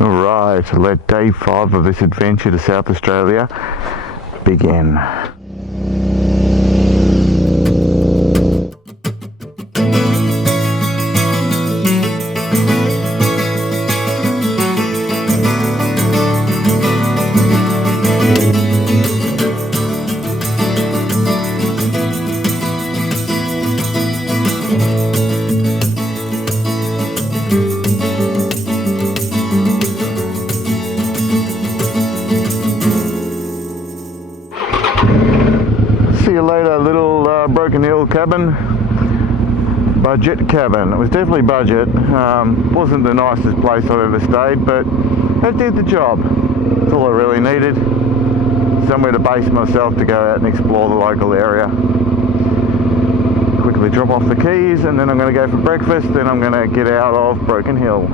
Alright, let day 5 of this adventure to South Australia begin. See you later, little Broken Hill cabin. Budget cabin. It was definitely budget. Wasn't the nicest place I've ever stayed, but it did the job. That's all I really needed. Somewhere to base myself to go out and explore the local area. Quickly drop off the keys and then I'm going to go for breakfast, then I'm going to get out of Broken Hill.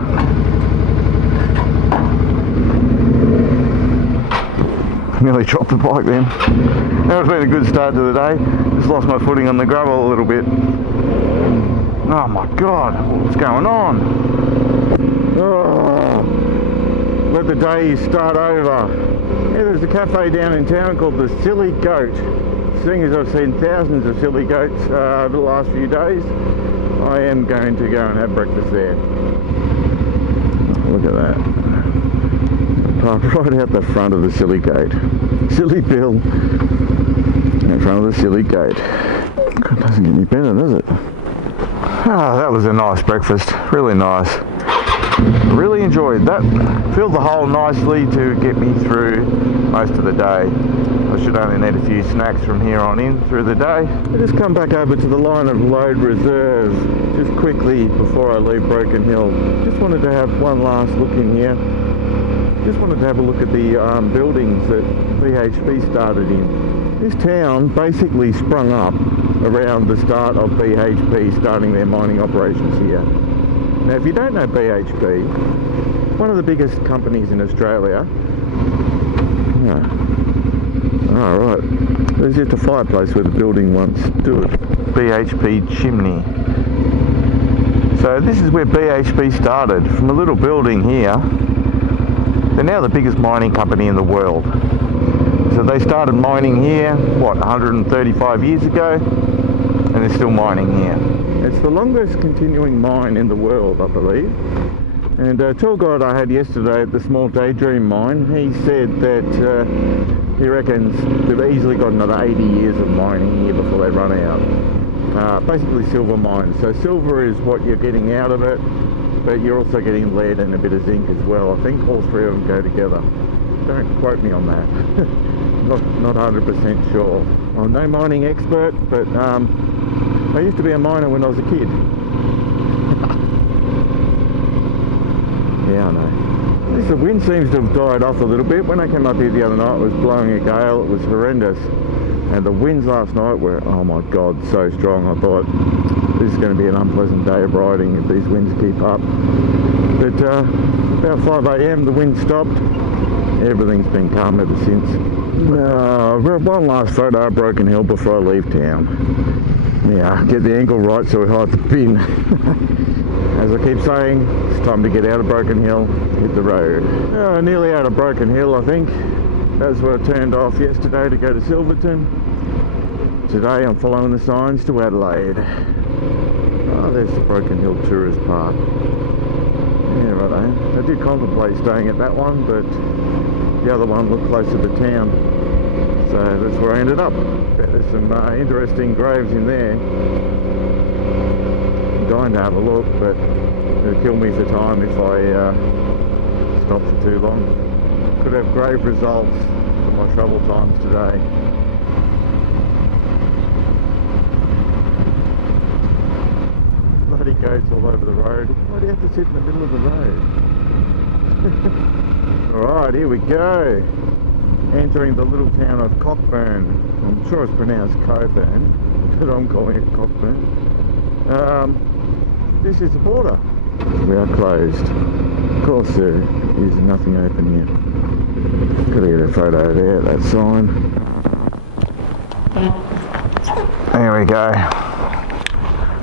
Nearly dropped the bike then. That would have been a good start to the day. Just lost my footing on the gravel a little bit. Oh my god, what's going on? Oh, let the day start over. Yeah, there's a cafe down in town called the Silly Goat. Seeing as I've seen thousands of silly goats over the last few days, I am going to go and have breakfast there. Look at that. Right out the front of the Silly Gate. Silly Bill in front of the Silly Gate. God, doesn't get any better, does it? Ah, that was a nice breakfast. Really nice. Really enjoyed that. Filled the hole nicely to get me through most of the day. I should only need a few snacks from here on in through the day. I just come back over to the line of load reserve just quickly before I leave Broken Hill. Just wanted to have one last look in here. Just wanted to have a look at the buildings that BHP started in. This town basically sprung up around the start of BHP starting their mining operations here. Now if you don't know BHP, one of the biggest companies in Australia. Oh right, there's just a fireplace where the building once stood. BHP chimney. So this is where BHP started, from a little building here. They're now the biggest mining company in the world. So they started mining here, what, 135 years ago? And they're still mining here. It's the longest continuing mine in the world, I believe. And a tour guide I had yesterday at the Small Daydream mine, he said that he reckons they've easily got another 80 years of mining here before they run out. Basically silver mines. So silver is what you're getting out of it, but you're also getting lead and a bit of zinc as well. I think all three of them go together. Don't quote me on that. not 100% sure. I'm no mining expert, but I used to be a miner when I was a kid. Yeah, I know. At least the wind seems to have died off a little bit. When I came up here the other night, it was blowing a gale. It was horrendous. And the winds last night were, oh my god, so strong. I thought, this is going to be an unpleasant day of riding if these winds keep up. But about 5 a.m. the wind stopped. Everything's been calm ever since. One last photo of Broken Hill before I leave town. Yeah, get the angle right so we hide the bin. As I keep saying, it's time to get out of Broken Hill, hit the road. Nearly out of Broken Hill, I think. That's where I turned off yesterday to go to Silverton. Today I'm following the signs to Adelaide. Oh, there's the Broken Hill Tourist Park. Yeah, right. I did contemplate staying at that one, but the other one looked closer to town. So that's where I ended up. There's some interesting graves in there. I'm dying to have a look, but it'll kill me for time if I stop for too long. Could have grave results for my travel times today. Bloody goats all over the road. Why do you have to sit in the middle of the road? Alright, here we go. Entering the little town of Cockburn. I'm sure it's pronounced Coburn, but I'm calling it Cockburn. This is the border. We are closed. Of course there is nothing open here. Gotta get a photo there, that sign. There we go.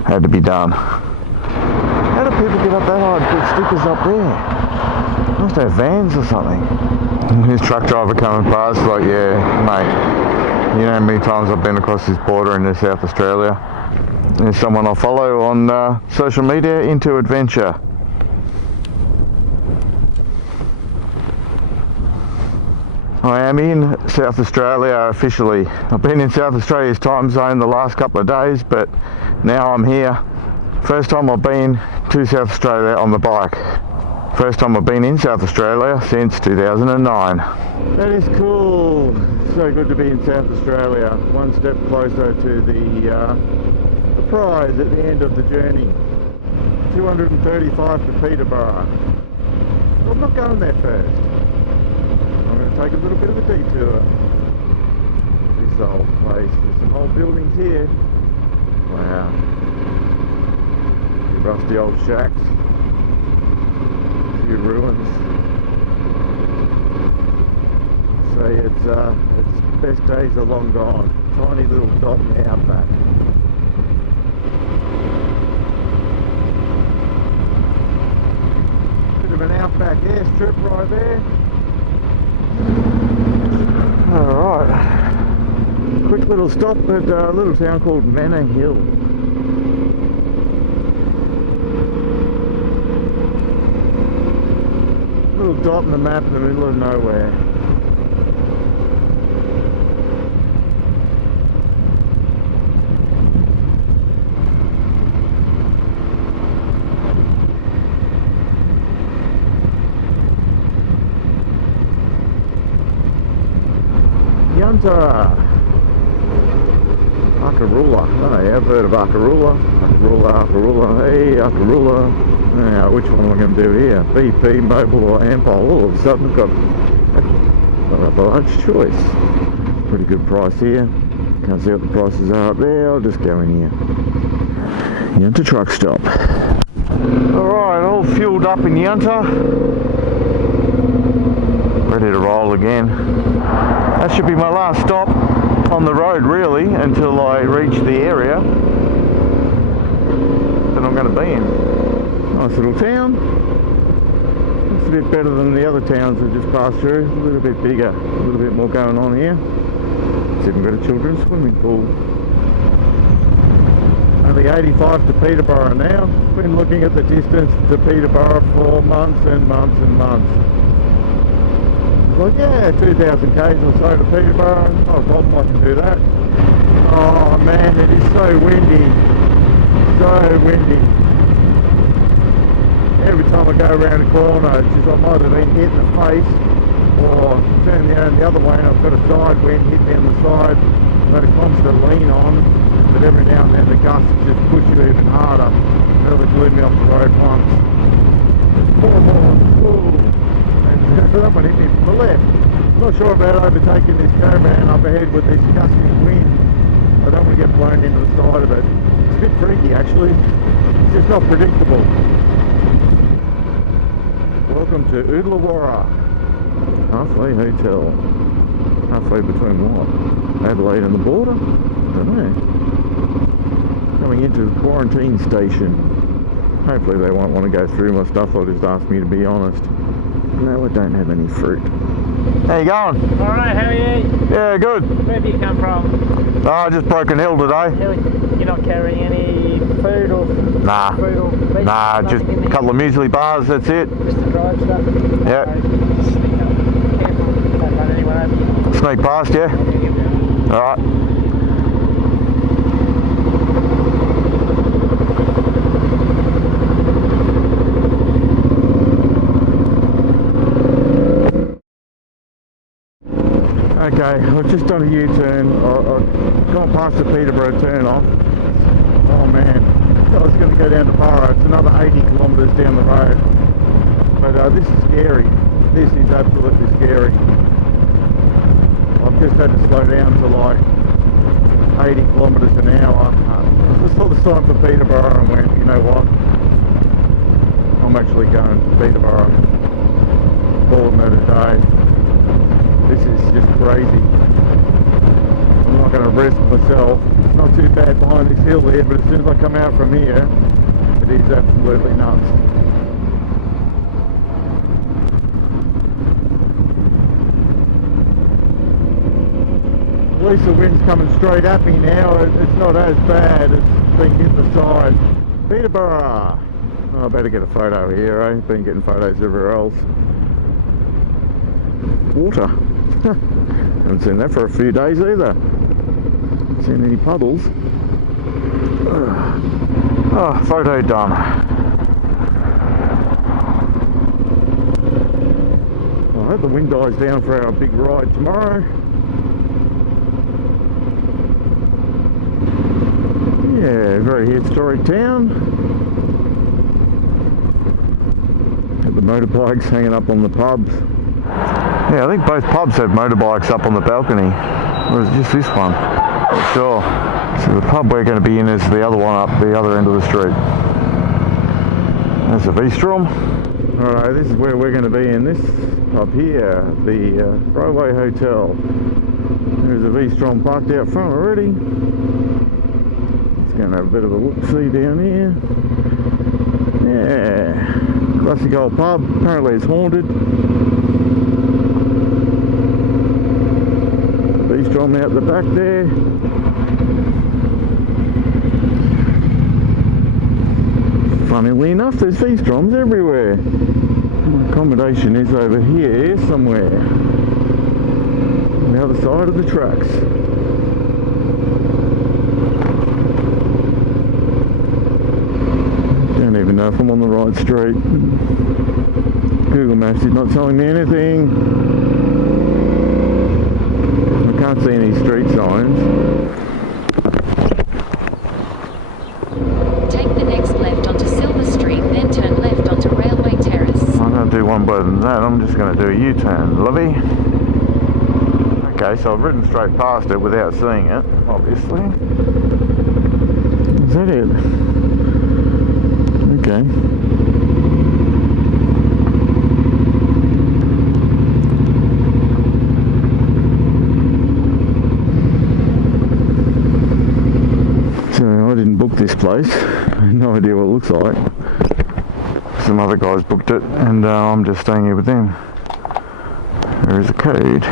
Had to be done. How do people get up that high and put stickers up there? Must have vans or something. His truck driver coming past, like, yeah, mate, you know how many times I've been across this border into South Australia. There's someone I follow on social media, Into Adventure. I am in South Australia officially. I've been in South Australia's time zone the last couple of days, but now I'm here. First time I've been to South Australia on the bike. First time I've been in South Australia since 2009. That is cool. So good to be in South Australia. One step closer to the prize at the end of the journey. 235 to Peterborough. I'm not going there first. I'm going to take a little bit of a detour. This old place. There's some old buildings here. Wow. Rusty old shacks. Ruins. Say its best days are long gone. Tiny little dot in the Outback. Bit of an Outback airstrip right there. Alright. Quick little stop at a little town called Manor Hill. Little dot in the map in the middle of nowhere. Yunta! Akarula. Oh, I've heard of Akarula. Akarula. Hey, Akarula. Now, which one am I going to do here? BP, Mobile or Ampol? All of a sudden I've got a large choice. Pretty good price here. Can't see what the prices are up there. I'll just go in here. Yunta truck stop. Alright, all fueled up in Yunta. Ready to roll again. That should be my last stop on the road really until I reach the area that I'm going to be in. Nice little town. It's a bit better than the other towns we just passed through. A little bit bigger, a little bit more going on here. It's even got a children's swimming pool. Only 85 to Peterborough now. Been looking at the distance to Peterborough for months and months and months. It's like, yeah, 2,000 k's or so to Peterborough. Not a problem, I can do that. Oh man, it is so windy. So windy. Every time I go around a corner, it's just I'm either being hit in the face or turn the other way and I've got a side wind hit me on the side. I've got a constant lean on, but every now and then the gusts just push you even harder. Nearly blew me off the road once. And that one hit me from the left. Not sure about overtaking this caravan up ahead with this gusting wind. I don't want to get blown into the side of it. It's a bit freaky actually. It's just not predictable. Welcome to Oodalawara, halfway hotel. Halfway between what? Adelaide and the border? I don't know. Coming into the quarantine station. Hopefully they won't want to go through my stuff, they'll just ask me to be honest. No, I don't have any fruit. How you going? Alright, how are you? Yeah, good. Where do you come from? Oh, just Broken Hill today. You're not carrying any food or... Nah. Food or vegetables? Nah, just a couple of muesli bars, that's it. Just the dried stuff? Yep. Just sneak up. Careful, don't run anyone over you. Sneak past, yeah? Alright. Okay, I've just done a U-turn. I've gone past the Peterborough turn off. Oh man, I was going to go down to Barrow. It's another 80 kilometres down the road. But this is scary. This is absolutely scary. I've just had to slow down to like 80 kilometres an hour. I saw the sign for Peterborough and went, you know what? I'm actually going to Peterborough. Calling it a day. This is just crazy. I'm not going to risk myself. It's not too bad behind this hill there, but as soon as I come out from here, it is absolutely nuts. At least the wind's coming straight at me now. It's not as bad. It's been hitting the side. Peterborough. Oh, I better get a photo here, eh? Been getting photos everywhere else. Water. Haven't seen that for a few days either. Haven't seen any puddles. Oh, photo done. Well, I hope the wind dies down for our big ride tomorrow. Yeah, very historic town. Got the motorbikes hanging up on the pubs. Yeah, I think both pubs have motorbikes up on the balcony. Or is it just this one? Not sure. So the pub we're going to be in is the other one up the other end of the street. There's a V-Strom. Alright, this is where we're going to be in this pub here, the Broadway Hotel. There's a V-Strom parked out front already. It's going to have a bit of a look-see down here. Yeah, classic old pub. Apparently it's haunted. V-Strom out the back there. Funnily enough, there's V-Stroms everywhere. My accommodation is over here somewhere. On the other side of the tracks. Don't even know if I'm on the right street. Google Maps is not telling me anything. I can't see any street signs. Do one better than that. I'm just going to do a U-turn, lovey. Okay, so I've ridden straight past it without seeing it, obviously. Is that it? Okay. So I didn't book this place. I have no idea what it looks like. Some other guys booked it, and I'm just staying here with them. There is a code.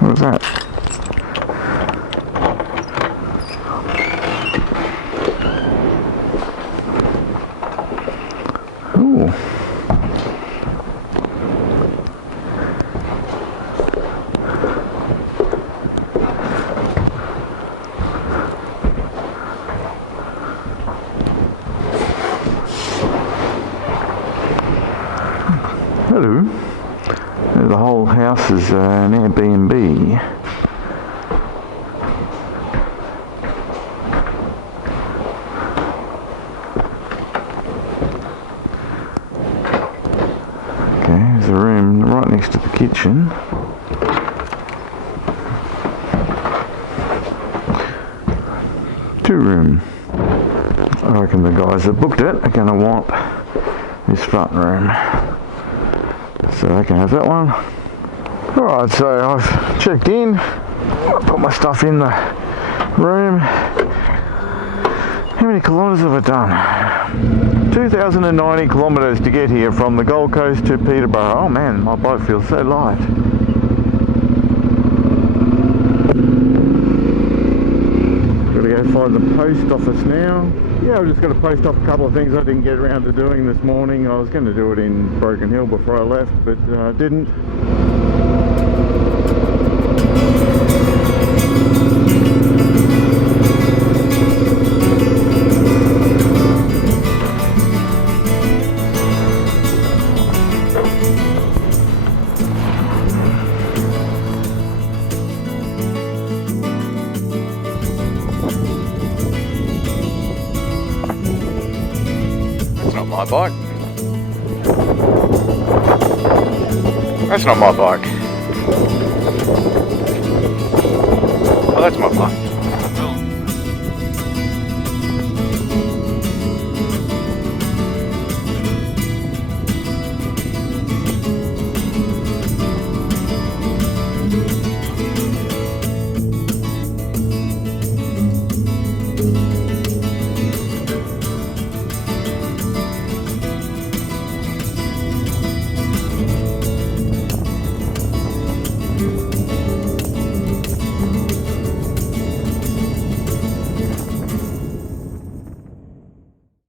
What was that? Ooh. Hello. The whole house is an Airbnb. Okay, there's a room right next to the kitchen. Two room. I reckon the guys that booked it are going to want this front room. So I can have that one. Alright, so I've checked in, put my stuff in the room. How many kilometres have I done? 2,090 kilometres to get here from the Gold Coast to Peterborough. Oh man, my bike feels so light. Gotta go find the post office now. Yeah, I've just got to post off a couple of things I didn't get around to doing this morning. I was going to do it in Broken Hill before I left, but didn't. My bike. That's not my bike. Oh, that's my bike.